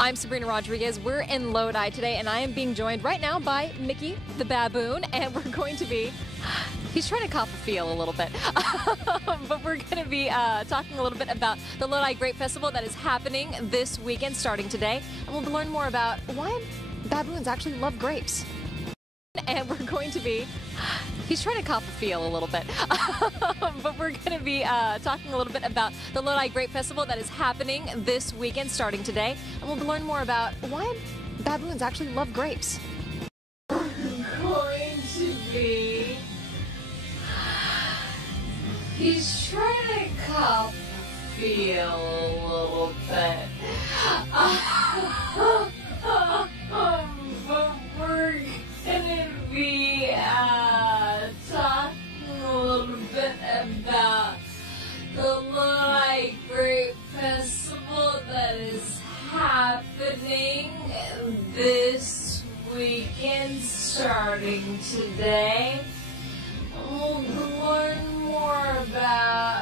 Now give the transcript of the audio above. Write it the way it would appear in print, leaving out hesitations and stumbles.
I'm Sabrina Rodriguez. We're in Lodi today, and I am being joined right now by Mickey the baboon, and we're going to be, he's trying to cop a feel a little bit, but we're going to be talking a little bit about the Lodi Grape Festival that is happening this weekend starting today, and we'll learn more about why baboons actually love grapes. And we're going to be, he's trying to cop a feel a little bit, but we're going to be talking a little bit about the Lodi Grape Festival that is happening this weekend starting today, and we'll learn more about why baboons actually love grapes. We're going to be, he's trying to cop a feel a little bit, but we're gonna be talking a little bit about the Lodi Grape Festival that is happening this weekend starting today. We'll learn more about